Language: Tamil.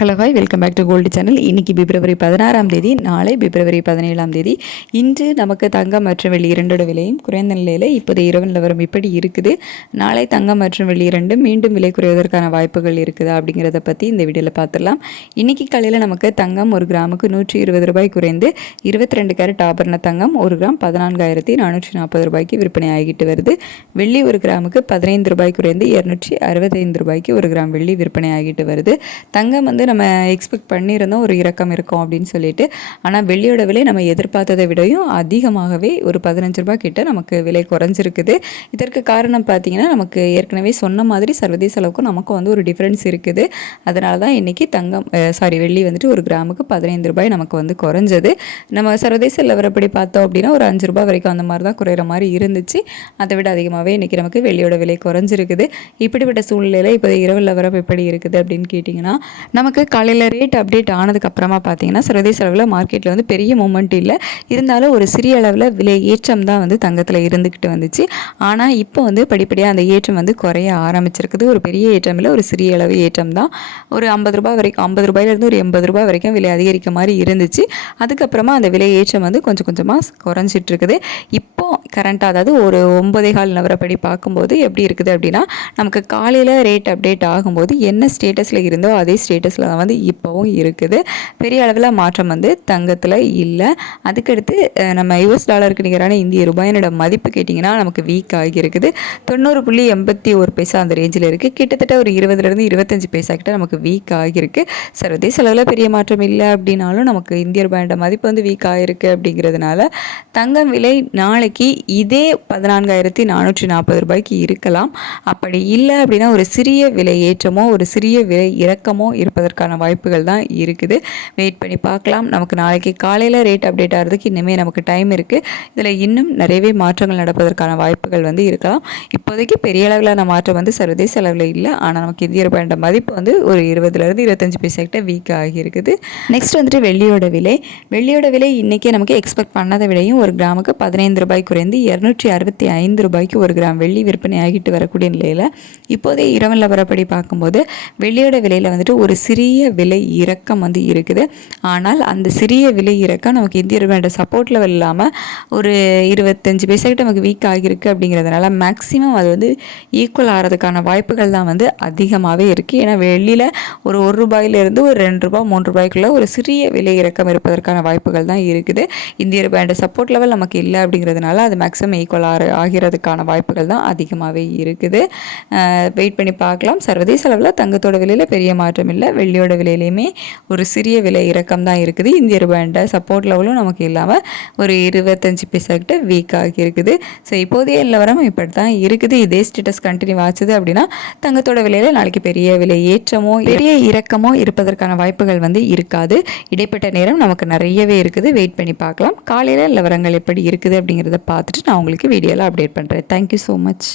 Hello hi, welcome back to gold channel. இன்றைக்கி பிப்ரவரி 16ஆம் தேதி, நாளை பிப்ரவரி 17ஆம் தேதி. இன்று நமக்கு தங்கம் மற்றும் வெள்ளி இரண்டோட விலையும் குறைந்த நிலையில் இப்போது இரவு நிலவரம் இப்படி இருக்குது. நாளை தங்கம் மற்றும் வெள்ளி இரண்டும் மீண்டும் விலை குறைவதற்கான வாய்ப்புகள் இருக்குதா அப்படிங்கிறத பற்றி இந்த வீடியோவில் பார்த்துடலாம். இன்றைக்கி காலையில் நமக்கு தங்கம் ஒரு கிராமுக்கு 120 ரூபாய் குறைந்து 22 கேரட் ஆபரண தங்கம் ஒரு கிராம் 14,440 ரூபாய்க்கு விற்பனை ஆகிட்டு வருது. வெள்ளி ஒரு கிராமுக்கு 15 ரூபாய் குறைந்து 265 ரூபாய்க்கு ஒரு கிராம் வெள்ளி விற்பனை ஆகிட்டு வருது. தங்கம் நம்ம எக்ஸ்பெக்ட் பண்ணியிருந்தோம் ஒரு இறக்கம் இருக்கும் அப்படின்னு சொல்லிட்டு. ஆனால் வெள்ளியோட விலை நம்ம எதிர்பார்த்ததை விடையும் அதிகமாகவே ஒரு 15 ரூபாய் கிட்ட நமக்கு விலை குறைஞ்சிருக்குது. இதற்கு காரணம் பார்த்தீங்கன்னா, நமக்கு ஏற்கனவே சொன்ன மாதிரி சர்வதேச அளவுக்கும் நமக்கும் ஒரு டிஃப்ரென்ஸ் இருக்குது. அதனால தான் இன்றைக்கி வெள்ளி ஒரு கிராமுக்கு 15 ரூபாய் நமக்கு குறைஞ்சது. நம்ம சர்வதேச நிலவரப்படி பார்த்தோம் அப்படின்னா ஒரு 5 ரூபாய் வரைக்கும் அந்த மாதிரி தான் குறையிற மாதிரி இருந்துச்சு. அதை விட அதிகமாகவே இன்றைக்கி நமக்கு வெள்ளியோட விலை குறைஞ்சிருக்குது. இப்படிப்பட்ட சூழ்நிலையில் இப்போ இரவு நிலவரம் எப்படி இருக்குது அப்படின்னு கேட்டிங்கன்னா, நமக்கு காலையில் ரேட் அப்டேட் ஆனதுக்கப்புறமா பார்த்தீங்கன்னா சர்வதேச அளவில் மார்க்கெட்டில் பெரிய மூமெண்ட் இல்லை. இருந்தாலும் ஒரு சிறிய அளவில் விலை ஏற்றம் தான் தங்கத்தில் இருந்துக்கிட்டு வந்துச்சு. ஆனால் இப்போ படிப்படியாக அந்த ஏற்றம் குறைய ஆரம்பிச்சிருக்குது. ஒரு பெரிய ஏற்றம் இல்லை, ஒரு சிறிய அளவு ஏற்றம் தான். ஒரு 50 ரூபாய் வரைக்கும், 50 ரூபாயிலேருந்து ஒரு 80 ரூபாய் வரைக்கும் விலை அதிகரிக்க மாதிரி இருந்துச்சு. அதுக்கப்புறமா அந்த விலை ஏற்றம் கொஞ்சம் கொஞ்சமாக குறைஞ்சிட்டு இருக்குது. இப்போ கரண்ட்டாக அதாவது ஒரு 9.15 நிலவரப்படி பார்க்கும்போது எப்படி இருக்குது அப்படின்னா, நமக்கு காலையில் ரேட் அப்டேட் ஆகும்போது என்ன ஸ்டேட்டஸில் இருந்தோ அதே ஸ்டேட்டஸில் தான் இப்போவும் இருக்குது. பெரிய அளவில் மாற்றம் தங்கத்தில் இல்லை. அதுக்கடுத்து நம்ம US டாலருக்கு நிகரான இந்திய ரூபாயினோட மதிப்பு கேட்டிங்கன்னா நமக்கு வீக் ஆகியிருக்குது. 90.81 அந்த ரேஞ்சில் இருக்குது. கிட்டத்தட்ட ஒரு 20லேருந்து 25 பைசா கிட்ட நமக்கு வீக் ஆகியிருக்கு. சர்வதேச அளவில் பெரிய மாற்றம் இல்லை அப்படின்னாலும் நமக்கு இந்திய ரூபாயோட மதிப்பு வீக் ஆகிருக்கு. அப்படிங்கிறதுனால தங்கம் விலை நாளைக்கு இதே 14,440 ரூபாய்க்கு இருக்கலாம். அப்படி இல்லை அப்படின்னா ஒரு சிறிய விலை ஏற்றமோ ஒரு சிறிய விலை இறக்கமோ இருப்பதற்கான வாய்ப்புகள் தான் இருக்குது. வெயிட் பண்ணி பார்க்கலாம். நமக்கு நாளைக்கு காலையில் ரேட் அப்டேட் ஆகிறதுக்கு இன்னுமே நமக்கு டைம் இருக்குது. இதில் இன்னும் நிறையவே மாற்றங்கள் நடப்பதற்கான வாய்ப்புகள் இருக்கலாம். இப்போதைக்கு பெரிய அளவிலான மாற்றம் சர்வதேச அளவில் இல்லை. ஆனால் நமக்கு இந்திய ரூபாயோட மதிப்பு ஒரு 20லேருந்து 25 பைசா கிட்ட வீக் ஆகியிருக்குது. நெக்ஸ்ட் வெள்ளியோட விலை இன்றைக்கி நமக்கு எக்ஸ்பெக்ட் பண்ணதை விடையும் ஒரு கிராமுக்கு 15 ரூபாய் குறைந்து 265 ரூபாய்க்கு ஒரு கிராம் வெள்ளி விற்பனை ஆகிட்டு வரக்கூடிய நிலையில் இப்போதே இரவு நிலவரப்படி பார்க்கும்போது வெள்ளியோட விலையில் ஒரு சிறிய விலை இறக்கம் இருக்குது. ஆனால் அந்த சிறிய விலை இறக்கம் நமக்கு இந்திய ரூபாயோட சப்போர்ட் லெவல் இல்லாமல் ஒரு 25 பைசா கிட்ட நமக்கு வீக் ஆகியிருக்கு. அப்படிங்கிறதுனால மேக்ஸிமம் அது ஈக்குவல் ஆகிறதுக்கான வாய்ப்புகள் தான் அதிகமாகவே இருக்குது. ஏன்னா வெளியில் ஒரு ரூபாயிலிருந்து ஒரு 2 ரூபாய் 3 ரூபாய்க்குள்ளே ஒரு சிறிய விலை இறக்கம் இருப்பதற்கான வாய்ப்புகள் தான் இருக்குது. இந்திய ரூபாயோட சப்போர்ட் லெவல் நமக்கு இல்லை. அப்படிங்கிறதுனால அது மேக்ஸிமம் ஈக்குவல் ஆகிறதுக்கான வாய்ப்புகள் தான் அதிகமாகவே இருக்குது. வெயிட் பண்ணி பார்க்கலாம். சர்வதேச அளவில் தங்கத்தோட விலையில் பெரிய மாற்றம் இல்லை. வெள்ளியோட விலையிலையுமே ஒரு சிறிய விலை இறக்கம் தான் இருக்குது. இந்திய ரூபாயோட சப்போர்ட் லெவலும் நமக்கு இல்லாமல் ஒரு 25 பைசா கிட்ட வீக் ஆகி இருக்குது. ஸோ இப்போதைய நிலவரம் இப்படி தான் இருக்குது. இதே ஸ்டேட்டஸ் கண்டினியூ ஆச்சுது அப்படின்னா தங்கத்தோட விலையில் நாளைக்கு பெரிய விலை ஏற்றமோ பெரிய இறக்கமோ இருப்பதற்கான வாய்ப்புகள் இருக்காது. இடைப்பட்ட நேரம் நமக்கு நிறையவே இருக்குது. வெயிட் பண்ணி பார்க்கலாம். காலையில் நிலவரங்கள் எப்படி இருக்குது அப்படிங்கிறத பார்த்துட்டு நான் உங்களுக்கு வீடியோவில் அப்டேட் பண்ணுறேன். Thank you so much.